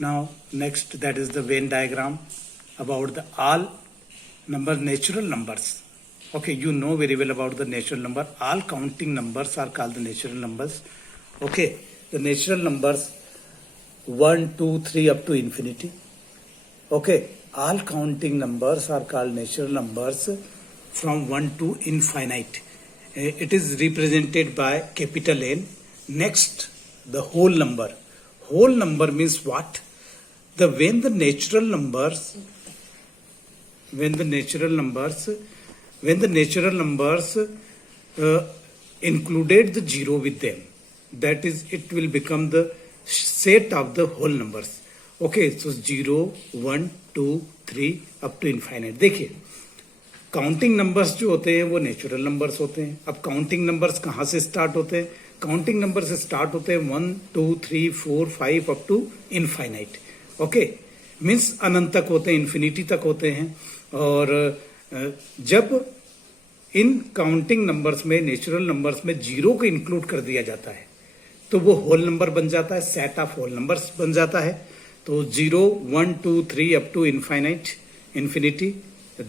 Now next, that is the Venn diagram about the all natural numbers. Okay, you know very well about the natural number. All counting numbers are called the natural numbers. Okay, the natural numbers 1, 2, 3 up to infinity. Okay, all counting numbers are called natural numbers from 1 to infinite. It is represented by capital N. Next, the whole number. Whole number means what? When the natural numbers included the zero with them, that is, it will become the set of the whole numbers. Okay, so 0, 1, 2, 3 up to infinite. देखिए, counting numbers जो होते हैं वो natural numbers होते हैं. अब counting numbers कहाँ से स्टार्ट होते हैं? काउंटिंग नंबर से स्टार्ट होते हैं 1, 2, 3, 4, 5 up to infinite. Okay, means अनंत तक होते हैं, इन्फिनिटी तक होते हैं. और जब इन काउंटिंग नंबर्स में, नेचुरल नंबर्स में जीरो को इंक्लूड कर दिया जाता है तो वो होल नंबर बन जाता है, सेट ऑफ होल नंबर्स बन जाता है. तो 0, 1, 2, 3 up to infinity,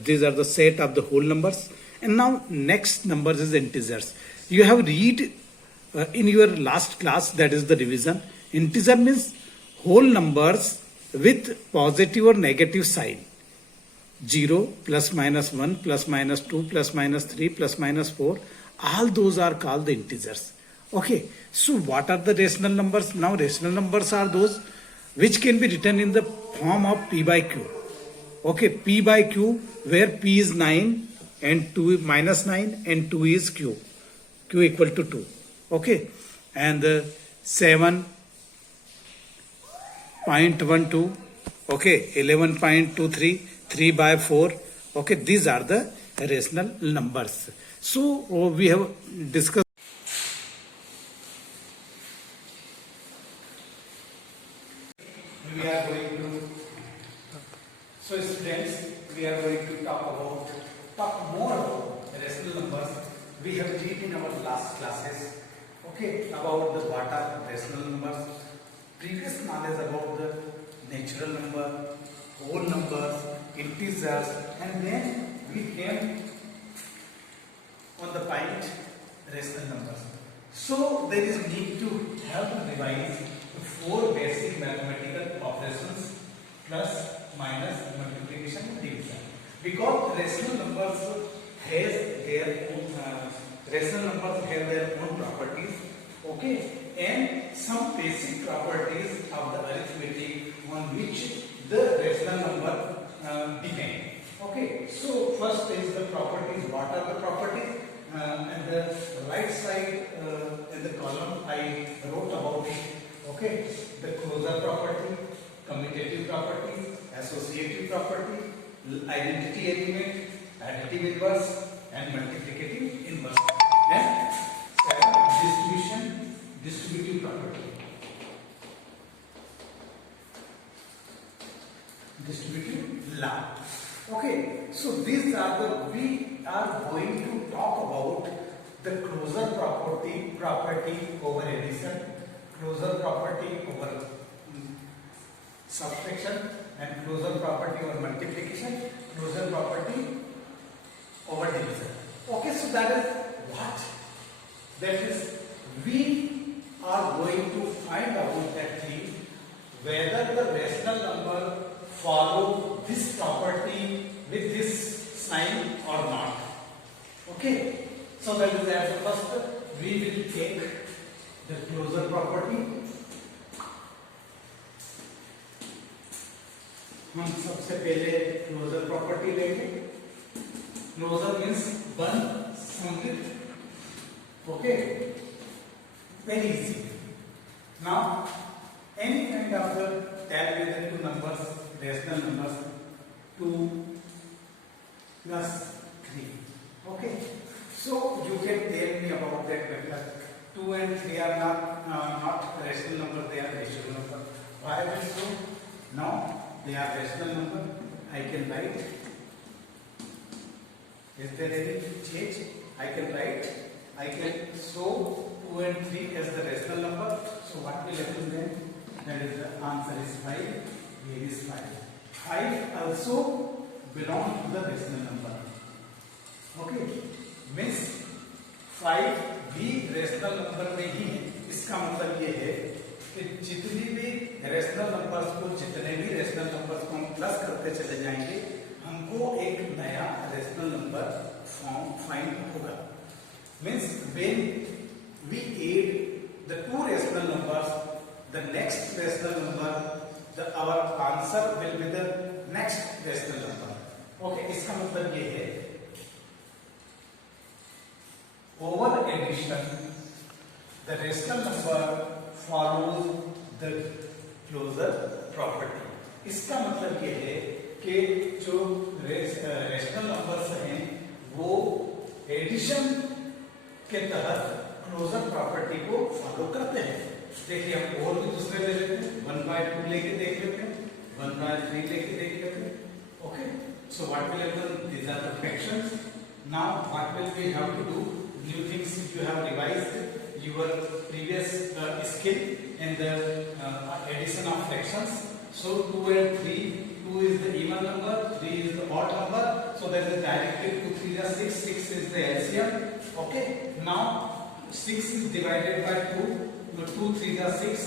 these are the set of the whole numbers. And now next numbers is integers. You have read in your last class, that is the revision. Integer means whole numbers with positive or negative sign. 0, plus minus 1, plus minus 2, plus minus 3, plus minus 4, all those are called the integers. Okay, so what are the rational numbers? Now rational numbers are those which can be written in the form of P by Q. Okay, P by Q, where P is 9 and 2 minus 9 and 2 is Q. Q equal to 2. Okay, and 7.12. Okay, 11.23, 3 by 4. Okay, these are the rational numbers. So we have discussed. Students, we are going to talk more about rational numbers. We have read in our last classes, okay, about the what are rational numbers, previous knowledge about the natural number, whole numbers, integers, and then we came on the point rational numbers. So there is need to have to revise the 4 basic mathematical operations: plus, minus, multiplication, and division. Because rational numbers have their own properties, okay, and some basic properties of the arithmetic on which the rational number depend. Okay, so first is the properties. What are the properties? And the right side in the column I wrote about it. Okay, the closure property, commutative property, associative property, identity element, additive inverse, and multiplicative inverse, and distributive property. Distributive law. Okay, so these are we are going to talk about the closure property over addition, closure property over subtraction, and closure property over multiplication, closure property over division. Okay, so that is what? That is, we are going to find out that whether the rational number follow this property with this sign or not. Okay, so that is as first we will take the closure property. हम सबसे पहले closure property लेंगे. Closure means बंद, समृद्ध. Okay, very easy. Now any kind of the tag related two numbers, rational numbers, 2 plus 3. Okay, so you can tell me about that method. 2 and 3 are not rational number, they are natural number. Why is it so? Now they are rational number. I can write. Is there any change? I can write. I can show 2 and 3 as the rational number. So what will happen then? that is the answer is 5. Here is 5. 5 also belongs to the rational number. Okay, means 5 भी rational number में ही है. इसका मतलब ये है कि जितनी भी रेशनल नंबर्स को हम प्लस करते चले जाएंगे, हमको एक नया रेशनल नंबर फॉर्म फाइंड होगा. Means when we add the two rational numbers, the next rational number, our answer will be the next rational number. Okay, इसका मतलब ये है over addition the rational number follows the closure property. इसका मतलब ये है कि जो रेशनल नंबर्स हैं वो एडिशन के तहत क्लोजर प्रॉपर्टी को फॉलो करते हैं. देखिए, हम और भी दूसरे ले लेते हैं. 1/2 लेके देख लेते हैं, 1/3 लेके देख लेते हैं. Okay, so what will happen? These are the fractions. Now what will we have to do? New things you have revised your previous skill in the addition of fractions. So 2 and 3, 2 is the even number, 3 is the odd number. So that is directed to 3 is 6, 6 is the LCM. Okay. Now 6 is divided by 2, 2 3 is 6.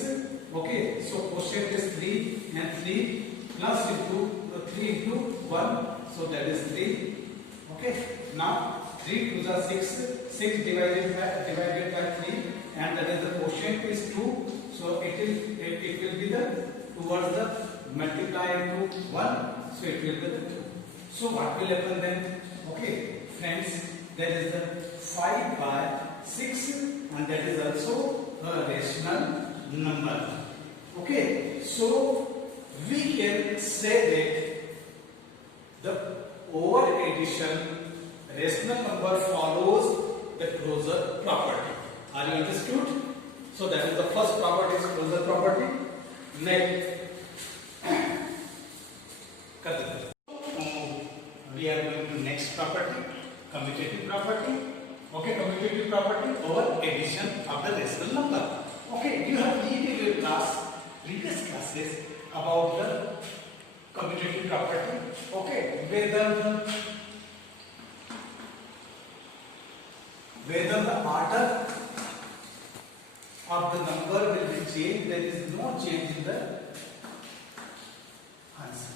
Okay. So quotient is 3 and 3 plus into 3 into 1. So that is 3. Okay. Now 3 2 is 6. 6 divided by 3, and that is the quotient is 2. So it will be the towards the multiply into 1. So it will be the 2. So what will happen then? Okay, friends, that is the 5/6, and that is also a rational number. Okay, so we can say that the over addition rational number follows the closure property. Are you understood? So that is the first property is closure property. Next, we are going to next property, commutative property. Okay, commutative property over addition of the rational number. Okay, you have read in your class, previous classes about the commutative property. Okay, whether the order of the number will be changed, there is no change in the answer.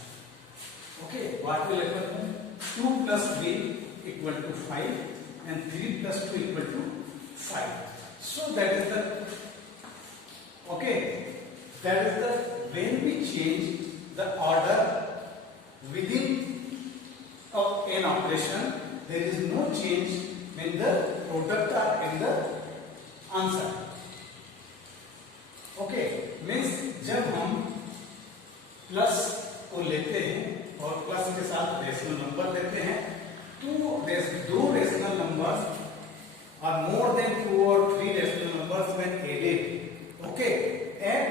Okay, what will happen? 2 plus 3 equal to 5 and 3 plus 2 equal to 5. So that is the, okay, that is the, when we change the order within of an operation, there is no change when the product are in the answer. Okay, means जब हम plus को लेते हैं और plus के साथ rational number लेते हैं, तो दो rational numbers are more than 2 or 3 rational numbers when added. Okay, at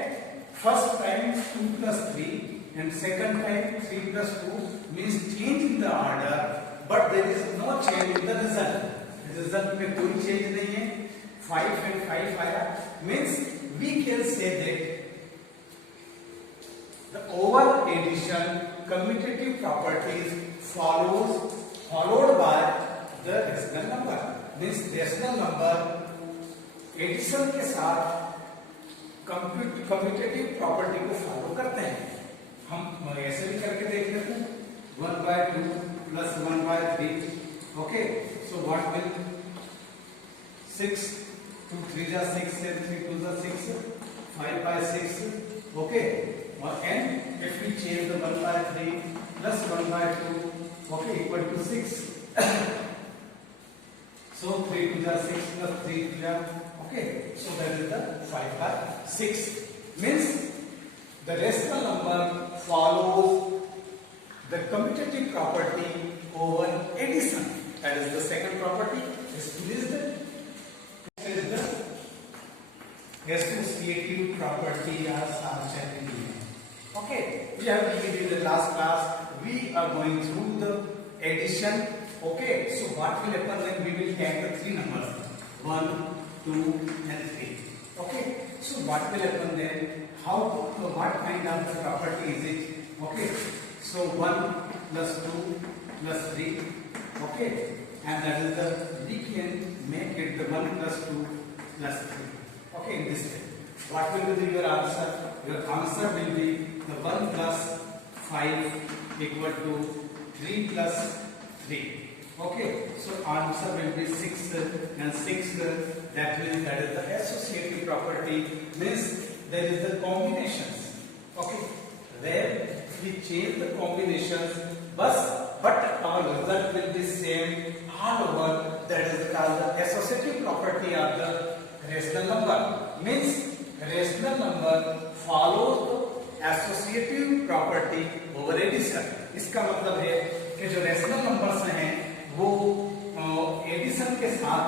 first time 2 plus 3 and second time 3 plus 2 means change in the order, but there is no change in the result. Result में कोई change नहीं है. 5 and 5 आया, means we can say that the over addition commutative properties followed by the rational number. Means rational number addition के साथ commutative property को follow करते हैं. हम ऐसे भी करके देख लेते हैं. 1/2 plus 1/3. Okay, so what will 6, 2 3 is 6 and 3 2 is 6, 5/6. Okay, and if we change the 1/3 plus 1/2, okay, equal to 6. So 3 2 is 6 plus 3 2 is, okay, so that is the 5/6. Means the rational number follows the commutative property over addition. That is the second property. This is the associative property or substitutive. Okay, we have read in the last class. We are going through the addition. Okay, so what will happen when we will add the three numbers 1, 2 and 3. Okay, so what will happen then? What kind of the property is it? Okay, so 1 plus 2 plus 3, okay, and that is the, we can make it the 1 plus 2 plus 3, okay, in this way. What will be your answer? Your answer will be the 1 plus 5 equal to 3 plus 3. Okay, so answer will be 6 and 6, that is the associative property, means there is the combinations. Okay, where we change the combinations, but our result will be same all over. That is called the associative property of the rational number. Means rational number follows the associative property over addition. इसका मतलब है कि जो rational numbers हैं वो addition के साथ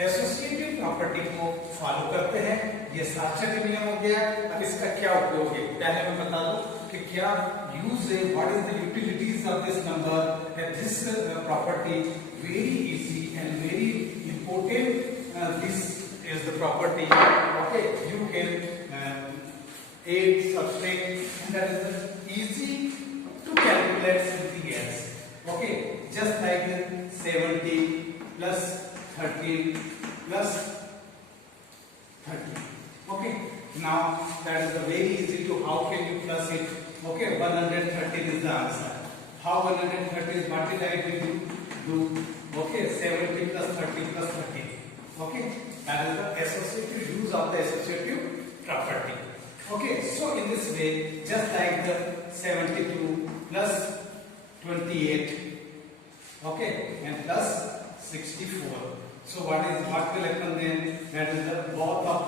associative property को फॉलो करते हैं। ये सार्थक नियम हो गया। अब इसका क्या उपयोग है, पहले मैं बता दूं कि क्या यूज है, what is the utilities of this number and this property very easy and very important. This is the property, okay, you can add, subtract, and that is easy to calculate something else. Okay, just like 70 plus 13 plus 30. Okay, now that is very easy to, how can you plus it? Okay, 113 is the answer. How 113 is multiplied with do? Okay, 70 plus 30 plus 30. Okay, that is the associative use of the associative property. Okay, so in this way, just like the 72 plus 28, okay, and plus 64. So what will happen then? That is the both of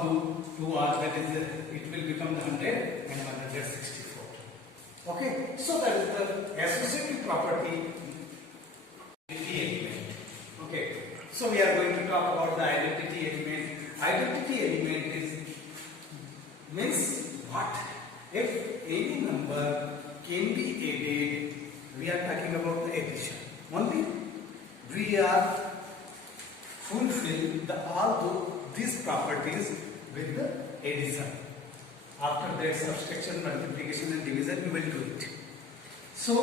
two are, that is it will become the 100 and 164. Okay, so that is the associative property element. Okay, so we are going to talk about the identity element. Identity element is means what? If any number can be added, we are talking about the addition. Only we are fulfill the all these properties with the addition. After that, subtraction, multiplication, and division, we will do it. So,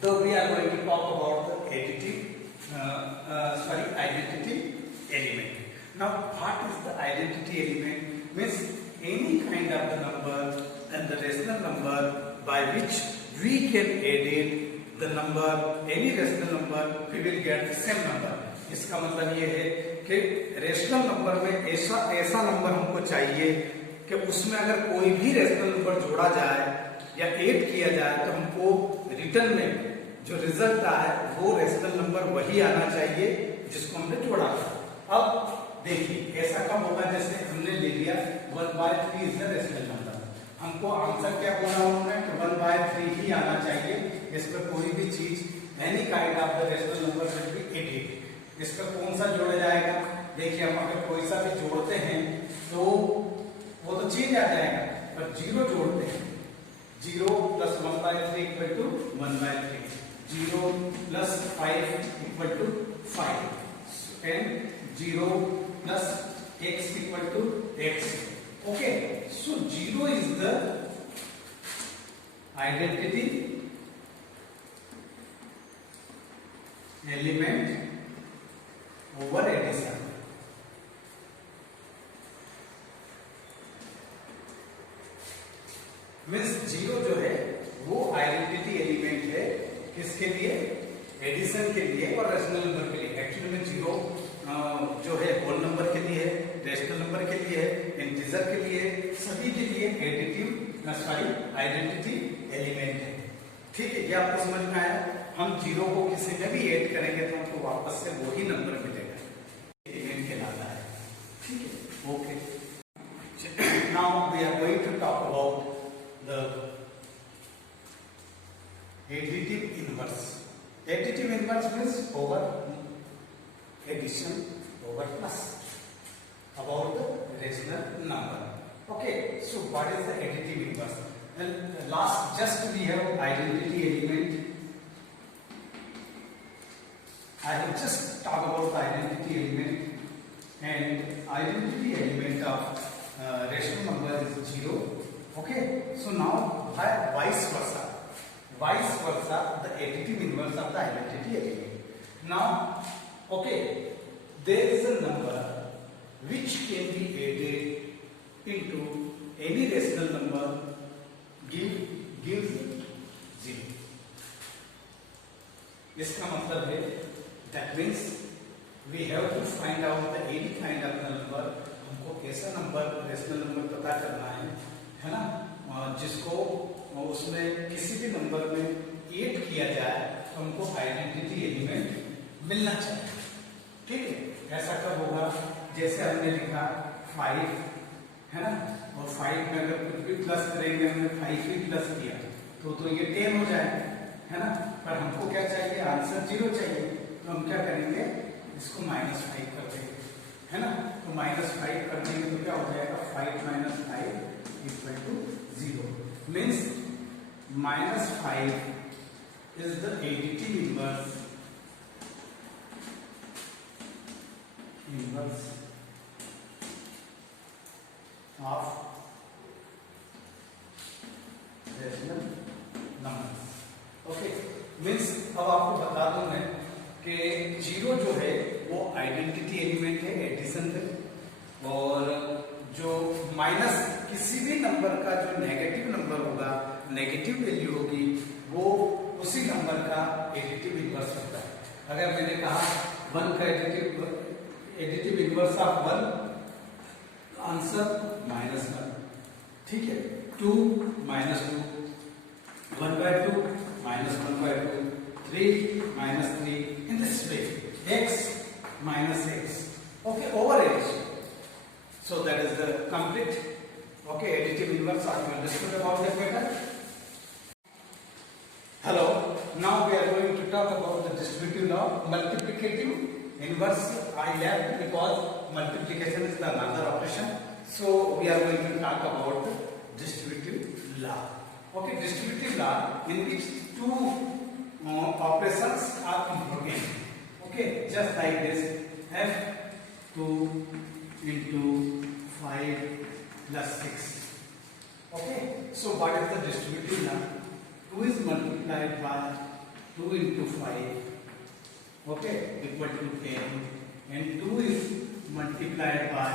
though we are going to talk about the identity element. Now, what is the identity element? Means any kind of the number and the rational number by which we can add the number, any rational number, we will get the same number. इसका मतलब ये है कि rational number में ऐसा number हमको चाहिए कि उसमें अगर कोई भी रेशनल नंबर जोड़ा जाए या ऐड किया जाए तो हमको रिटर्न में जो रिजल्ट आए वो रेशनल नंबर वही आना चाहिए जिसको हमने जोड़ा था। अब देखिए ऐसा कब होगा, जैसे हमने ले लिया 1/3 इज द रेशनल नंबर, हमको आंसर क्या बोला उन्होंने कि 1/3 ही आना चाहिए। इस पर कोई भी चीज any kind of the rational number will be added. इस पर कौन सा जोड़ा जाएगा? देखिए हम अगर कोई सा भी जोड़ते हैं तो वो तो चेंज आ जाएगा, पर 0 जोड़ते हैं, 0 plus 1/3 equal to 1/3, 0 plus 5 equal to 5, and 0 plus x equal to x. Okay, so 0 is the identity element over addition. Means 0 जो है वो आइडेंटिटी एलिमेंट है किसके लिए? एडिशन के लिए और रेशनल नंबर के लिए। एक्चुअली में 0 जो है होल नंबर के लिए है, रेशनल नंबर के लिए है, इंटीजर के लिए, सभी के लिए आइडेंटिटी एलिमेंट है। ठीक है, ये आपको समझ में आया? हम 0 को किसी में भी ऐड करेंगे तो हमको वापस से वही नंबर मिलेगा, एलिमेंट कहलाता है। ठीक है, okay. Now we are going to talk about the additive inverse. Additive inverse means over addition over plus about the rational number. Okay, so what is the additive inverse? And last, just we have identity element. I have just talked about the identity element, and identity element of rational number is 0. Okay, so now vice versa, the additive inverse of the identity element. Now, okay, there is a number which can be added into any rational number gives 0. इसका मतलब है that means we have to find out the any kind of number. हमको ऐसा number rational number पता करना है ना, जिसको उसमें किसी भी नंबर में ऐड किया जाए तो हमको आइडेंटिटी एलिमेंट मिलना चाहिए. ठीक है, ऐसा कब होगा? जैसे हमने लिखा 5 है ना, और 5 में अगर कुछ भी प्लस करेंगे, हमने 5 भी प्लस किया तो ये 10 हो जाए, है ना. पर हमको क्या चाहिए? आंसर 0 चाहिए. तो हम क्या करेंगे? इसको -5 कर देंगे, है ना. तो -5 कर देंगे तो क्या हो जाएगा? 5 - 5 equal to 0. Means -5 is the additive inverse of rational number. Okay, means अब आपको बता दूं मैं कि 0 जो है वो आइडेंटिटी एलिमेंट है, एडिशन है, और जो माइनस किसी भी नंबर का जो नेगेटिव नंबर होगा, नेगेटिव वैल्यू होगी, वो उसी नंबर का एडिटिव इनवर्स होता है. अगर मैंने कहा 1 का एडिटिव इनवर्स ऑफ 1, आंसर -1. ठीक है, 2 -2, 1/2 -1/2, 3 -3, in this way, x -x. Okay, over h. So that is the complete, okay, additive inverse. Are you understood about that better? Hello. Now we are going to talk about the distributive law. Multiplicative inverse I left because multiplication is the another operation. So we are going to talk about the distributive law. Okay, distributive law in which two operations are important. Okay, just like this, f2 into 5 plus 6. Okay, so what is the distributive law? 2 is multiplied by 2 into 5, okay, equal to 10, and 2 is multiplied by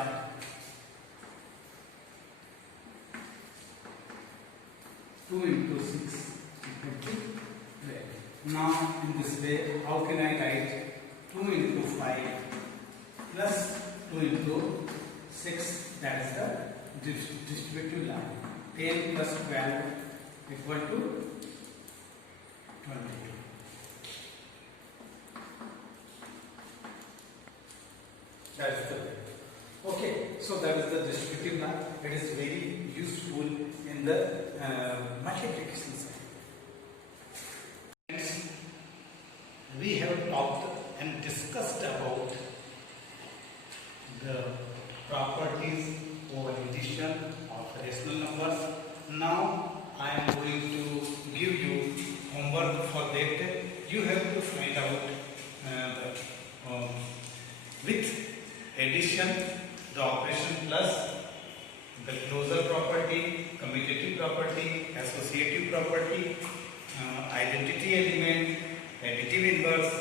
2 into 6 equal to 12. Now in this way, how can I write 2 into 5 plus 2 into 6? That is the distributive law. 10 plus 12 equal to 22. That is the way. Okay, so that is the distributive law. It is very useful in the multiplication side. We have talked and discussed about the properties of addition of rational numbers. Now I am going to give you homework for that. You have to find out with addition, the operation plus, the closure property, commutative property, associative property, identity element, additive inverse,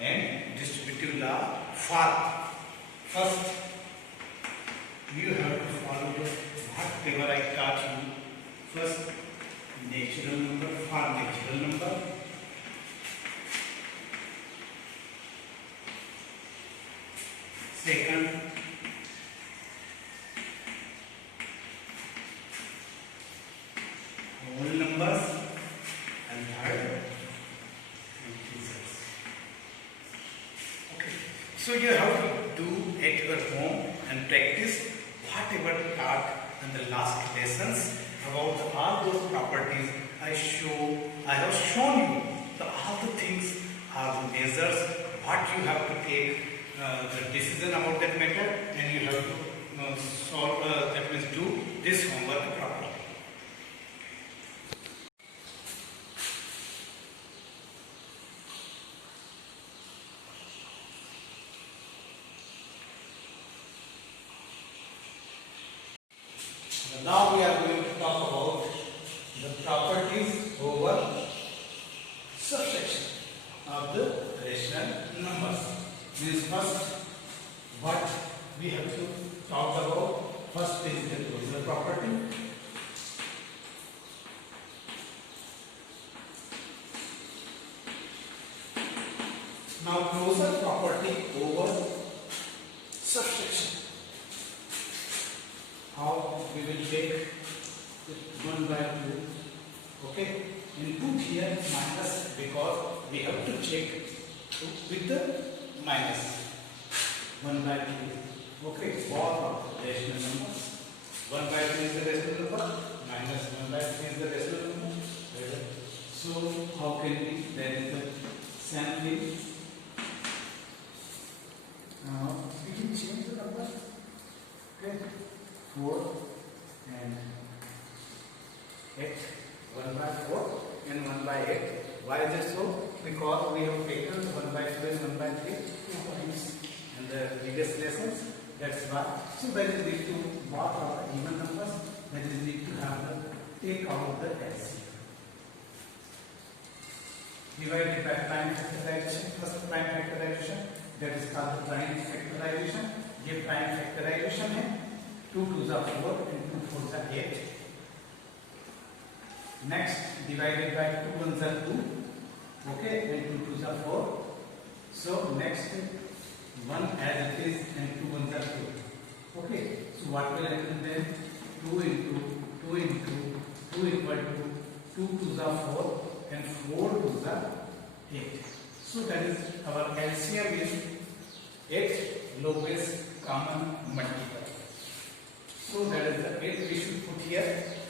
and distributive law. First, you have to follow whatever I taught you. First, natural number for natural number. Second, whole numbers, and third, integers. Okay, so you have to do at your home and practice whatever taught in the last lessons about all those properties. I have shown you all the things are the measures, what you have to take the decision about that matter, and you have to solve, that means do this homework properly. Now we are going to talk about the properties over subtraction of the rational numbers. Means first, what we have to talk about, first is the closure property. Now closure property over subtraction. How we will take it 1 by 2. Okay, and put here minus because we have to check with the minus 1 by 2. Okay, both of the rational numbers. 1 by 2 is the rational number, minus 1 by 3 is the rational number. So how can we, that is the same thing. Now we can change the number. Okay, 4 and 8, 1 by 4 and 1 by 8. Why is it so? Because we have taken 1 by 2 and 1 by 3 in the previous lessons. That's why. So that is need to both are even numbers. That is need to have the take out the LCM. Divided by prime factorization. First prime factorization, that is called the prime factorization. ये prime factorization है. 2 2s are 4 and 2 4s are 8. Next, divided by 2 1s are 2. Okay, and 2 2s are 4. So next, 1 as it is and 2 1s are 2. Okay, so what will happen then? 2 into 2 into 2 equal to 2 2s are 4 and 4 2s are 8. So that is our LCM is 8 lowest common multiple. So that is the 8 we should put here.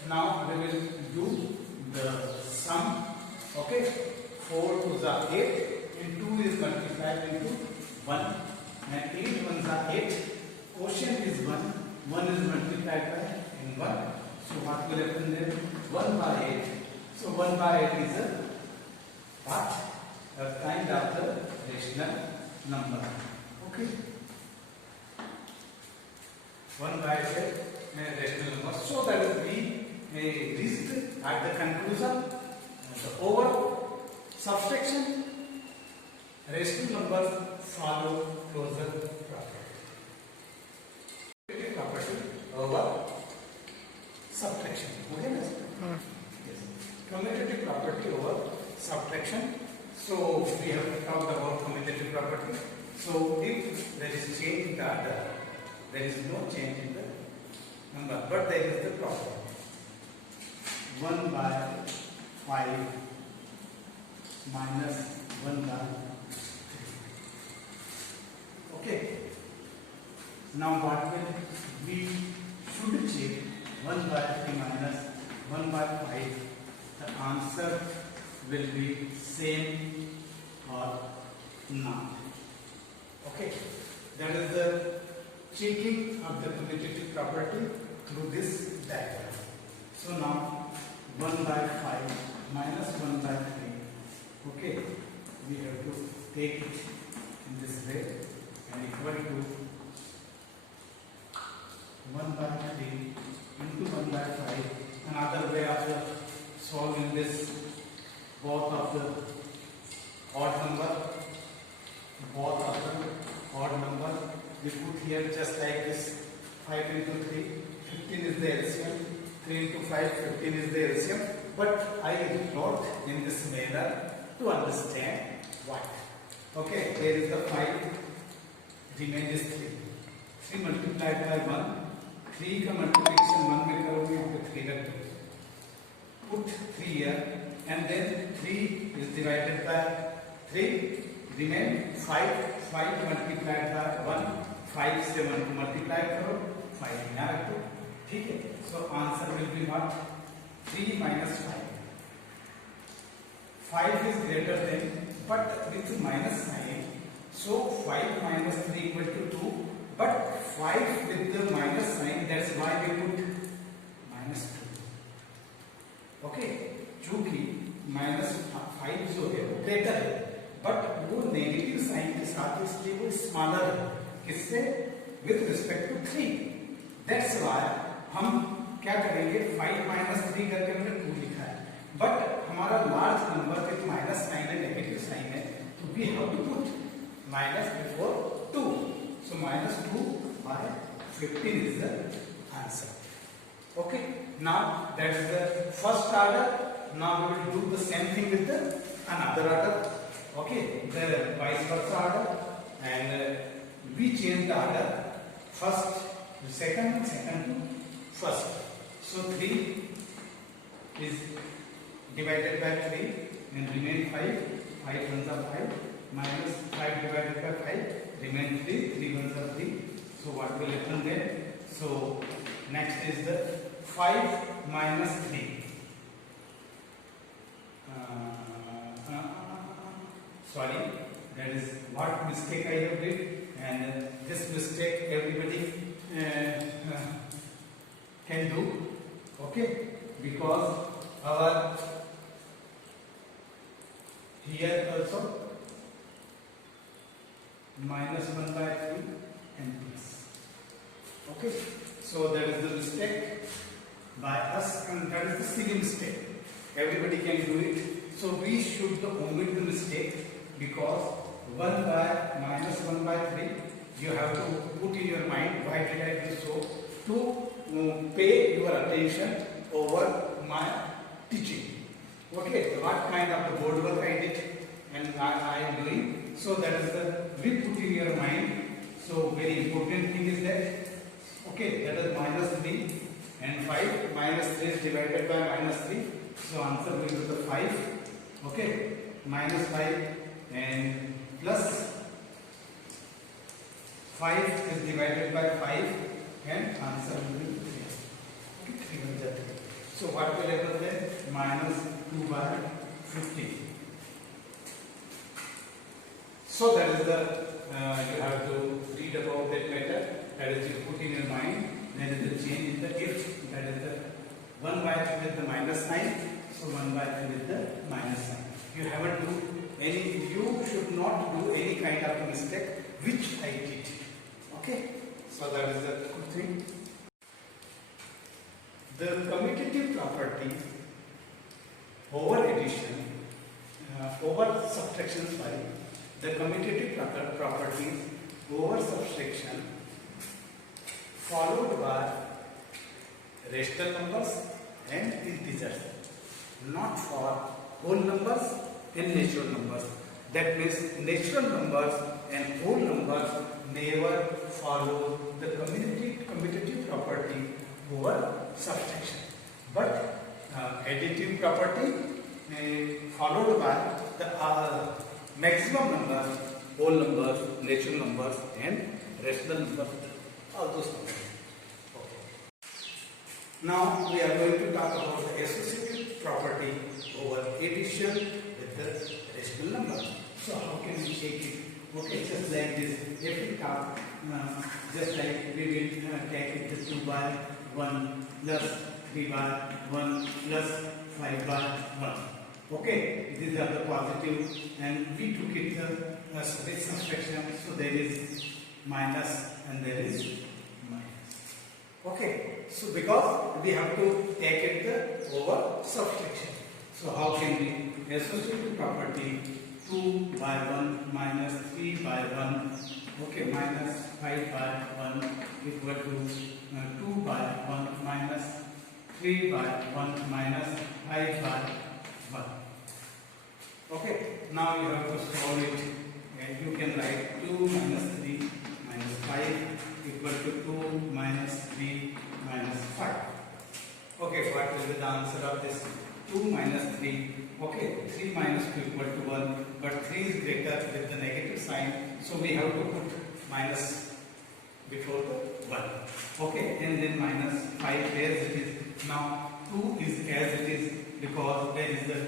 Now we will do the sum. Okay, 4 2s are 8 and 2 is multiplied into 1 and 8 1s are 8. Quotient is 1. 1 is multiplied by in 1. So what will happen then? 1 by 8. So 1 by 8 is a what? A kind of the rational number. Okay. 1 by 8 rational number. So that we reached at the conclusion the over subtraction rational numbers follow closure property. Property over subtraction. Okay, yes. Commutative property over subtraction. So we have talked about commutative property. So if there is change in the order, there is no change in the number, but there is the problem. 1 by 5 minus 1 by 3. Okay. Now what will we should check 1 by 3 minus 1 by 5. The answer will be same or not. Okay. That is the checking of the commutative property through this diagram. So now 1 by 5 minus 1 by 3. Okay, we have to take it in this way and equal to 1 by 3 into 1 by 5. Another way of solving this, both of the odd number, we put here just like this. 5 into 3, 15 is the LCM. 3 into 5, 15 is the LCM. But I wrote in this manner to understand what. Okay, here is the 5, remain is 3. 3 multiplied by 1. 3 का multiplication 1 में करोगे तो 3 रख दो. Put 3 here and then 3 is divided by 3. Remain 5. 5 multiplied by 1. 5 से 1 को multiply करो. 5 यहाँ रख दो. ठीक है. So answer will be what? 3 minus 5. 5 is greater than, but with minus sign. So 5 minus 3 equal to 2. But 5 with the minus sign, that's why we put minus 2. Okay, चूंकि minus 5 जो है वो greater है, but वो negative sign के साथ इसलिए वो स्मॉलर है. किससे? With respect to 3. That's why हम क्या करेंगे 5 माइनस 3 करके हमने 2 लिखा है, बट हमारा large number with minus sign है, नेगेटिव साइन है, तो we have to put minus before 2, so minus 2 by 15 is the answer. Okay, now that is the first order. Now we will do the same thing with the another order. Okay, the vice versa order, and we change the order first to second, second to first. So 3 is divided by 3 and remain 5. 5 ones are 5 minus 5 divided by 5 remain 3. 3 ones are 3. So what will happen then? So next is the 5 minus 3. Sorry, that is what mistake I have did, and this mistake everybody can do. Okay, because our here also minus 1 by 3 and plus. Okay, so that is the mistake by us, and that is the silly mistake. Everybody can do it. So we should omit the mistake, because 1 by minus 1 by 3 you have to put in your mind, why did I do so? To pay your attention over my teaching. Okay, what kind of the board work I did and I am doing. So that is the we put in your mind. So very important thing is that, okay, that is minus 3 and 5. Minus 3 is divided by minus 3. So answer will be the 5. Okay, minus 5 and plus 5 is divided by 5 and answer will be 3. Okay, 3 will be 3. So what will happen then? Minus 2 by 50. So that is the you have to read about that matter. That is you put in your mind. There is a change in the if, that is the 1 by 3 with the minus sign. So 1 by 3 with the minus sign. You haven't do any. You should not do any kind of mistake which I did. Okay. So that is the good thing. The commutative property over addition, over subtraction. Sorry. The commutative property over subtraction followed by rational numbers and integers, not for whole numbers and natural numbers. That means natural numbers and whole numbers never follow the commutative property over subtraction, but additive property followed by the maximum numbers, whole numbers, natural numbers and rational numbers, all those numbers. Okay. Now we are going to talk about the associative property over addition with the rational number. So how can we take it? Okay, just like this. If we talk, just like we will take it to 2 by 1 plus 3 by 1 plus 5 by 1. Okay, these are the positive, and we took it with subtraction, so there is minus and there is minus. Okay, so because we have to take it the over subtraction, so how can we associate the property 2 by 1 minus 3 by 1, okay, minus 5 by 1 equal to 2 by 1 minus 3 by 1 minus 5 by 1. Okay, now you have to solve it, and you can write 2 minus 3 minus 5 equal to 2 minus 3 minus 5. Okay, what will be the answer of this? 2 minus 3. Okay, 3 minus 2 equal to 1, but 3 is greater with the negative sign, so we have to put minus before the 1. Okay, and then minus 5 as it is. Now 2 is as it is, because there is the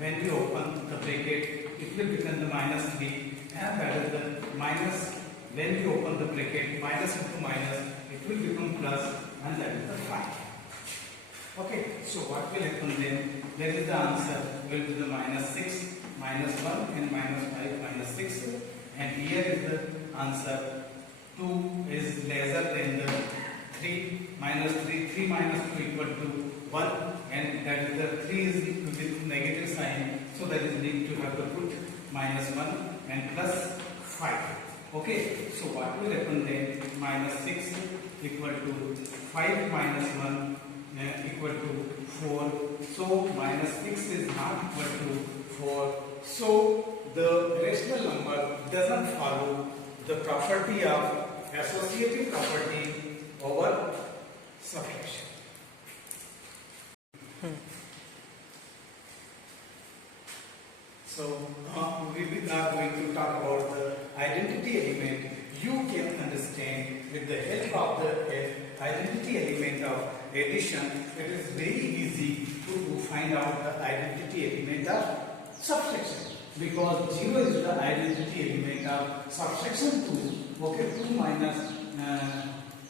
when we open the bracket, it will become the minus 3, and that is the minus. When we open the bracket, minus into minus, it will become plus, and that is the 5. Okay, so what will happen then? There is the answer will be the minus 6, minus 1, and minus 5, minus 6, and here is the answer. 2 is lesser than the 3 minus 3, 3 minus 2 equal to 1, and that is the 3 is with negative sign, so that is need to have to put minus 1 and plus 5. Okay, so what will happen then? Minus 6 equal to 5 minus 1 equal to 4. So minus 6 is not equal to 4. So the rational number doesn't follow the property of associative property over subtraction. So we are going to talk about the identity element. You can understand with the help of the identity element of addition, it is very easy to find out the identity element of subtraction, because 0 is the identity element of subtraction 2. Okay, 2 minus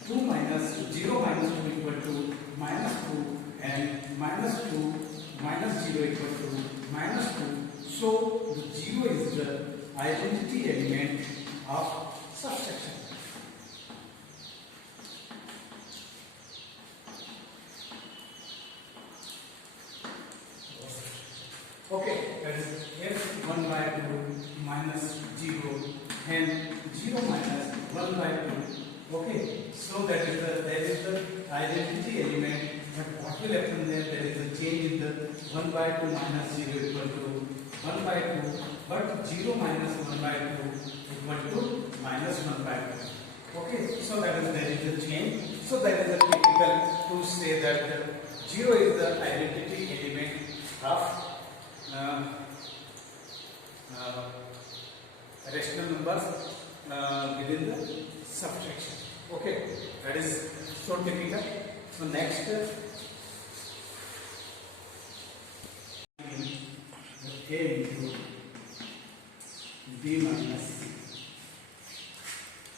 0 minus 2 equal to minus 2, and minus 2 minus 0 equal to minus 2. So the 0 is the identity element of subtraction. Okay, that is f 1 by 2 minus 0 and 0 minus 1 by 2. Okay, so that is the identity element. But what will happen there? There is a change in the 1 by 2 minus 0 equal to 1 by 2, but 0 minus 1 by 2 equal to minus 1 by 2. Okay, so that is there is a change. So that is a typical to say that 0 is the identity element of rational numbers within the subtraction. Okay, that is so typical. So next, a into b minus c.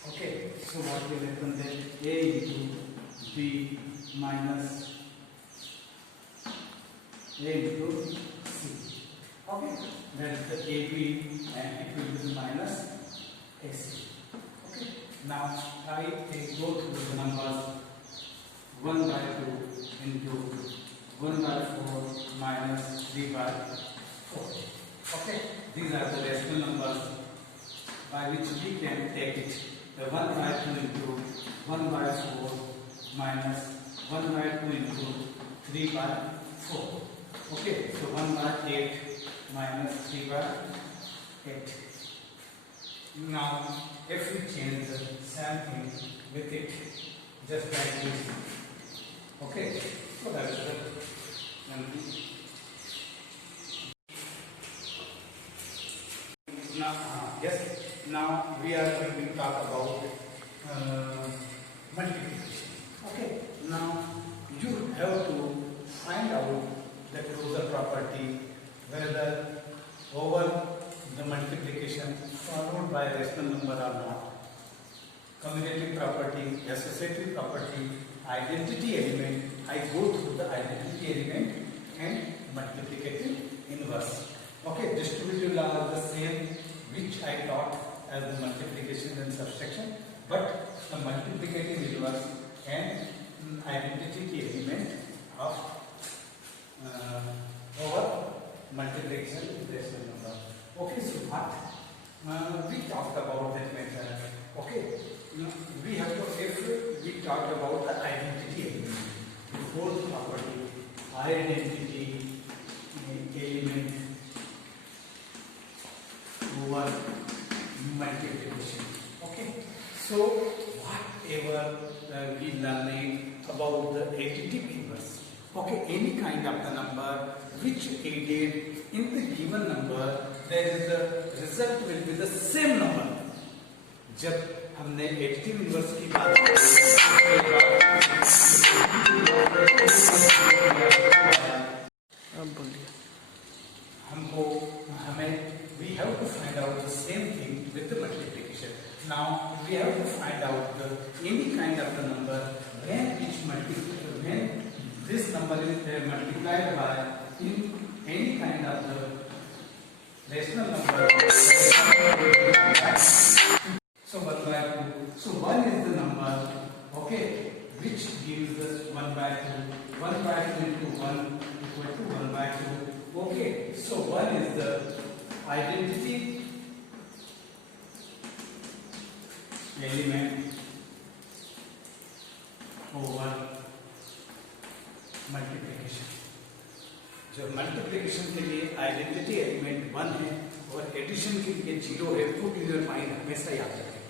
Okay, so what will happen then? A into b minus a into c. Okay, that is the AB and it will be minus AC. Okay, now I go through the numbers 1 by 2 into 1 by 4 minus 3 by 4. Okay, these are the rational numbers by which we can take it. The 1 by 2 into 1 by 4 minus 1 by 2 into 3 by 4. Okay, so 1 by 8 minus 3 by 8. Now, if we change the same thing with it, just like this. Okay, so that is the now, yes, now we are going to talk about multiplication. Okay, now you have to find out the closure property, whether over the multiplication followed by rational number or not. Commutative property, associative property, identity element. I go through the identity element and multiplicative inverse. Okay, distributive law is the same which I taught as the multiplication and subtraction, but the multiplicative inverse and identity element of over multiplication with rational number. Okay, so what we talked about that method. Okay, we have to, if we talked about the identity element, the fourth property, identity element over multiplication. Okay, so whatever we learning about the additive inverse. Okay, any kind of the number which added in the given number, there is the result will be the same number. जब हमने additive inverse की बात की हमको हमें we have to find out the same thing with the multiplication. Now we have to find out the any kind of the number when this number is multiplied by in any kind of the rational number. So 1 by 2. So 1 is the number, okay, which identity element over multiplication. जो multiplication के लिए identity element 1 है और addition के लिए 0 है, put in your mind, हमेशा याद रखें।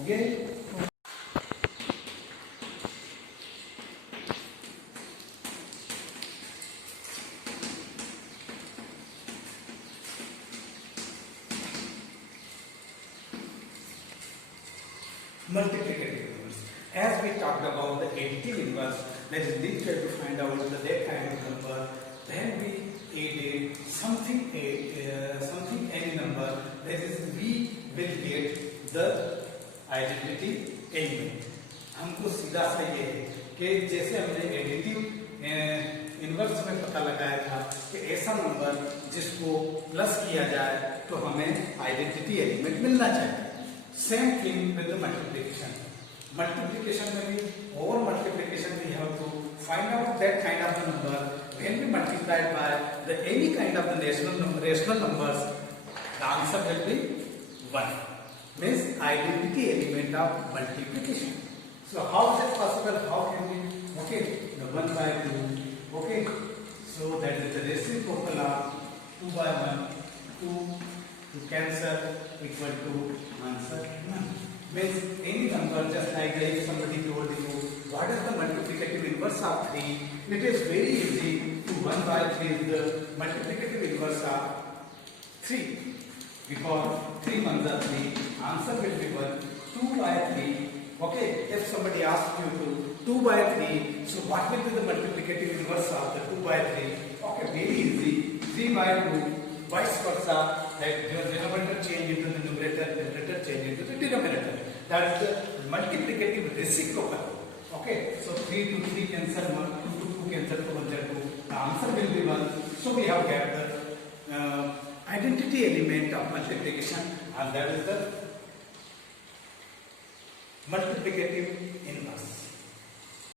Okay, multiplicative inverse. As we talked about the additive inverse, that is we try to find out that kind of number. Then we added something any number. That is we will get the identity element. हमको सीधा सा ये है कि जैसे हमने additive inverse में पता लगाया था कि ऐसा नंबर जिसको प्लस किया जाए तो हमें आइडेंटिटी एलिमेंट मिलना चाहिए। Same thing with the multiplication. Multiplication में भी over multiplication we have to find out that kind of the number when we multiply by the any kind of the rational numbers, the answer will be 1. Means identity element of multiplication. So how is it possible? How can we? Okay, the 1 by 2. Okay, so that is the reciprocal of 2 by 1. 2 to cancel equal to answer 1. Means any number, just like if somebody told you what is the multiplicative inverse of 3, it is very easy to 1 by 3 is the multiplicative inverse of 3, because 3 ones are 3, answer will be 1. 2 by 3, okay, if somebody asks you to 2 by 3, so what will be the multiplicative inverse of the 2 by 3? Okay, very easy, 3 by 2, vice versa, that your denominator change into the numerator change into the denominator. That is the multiplicative reciprocal. Okay, so 3 to 3 cancel 1, 2 to 2 cancel 2, 1 2. The answer will be 1. So we have got the identity element of multiplication, and that is the multiplicative inverse.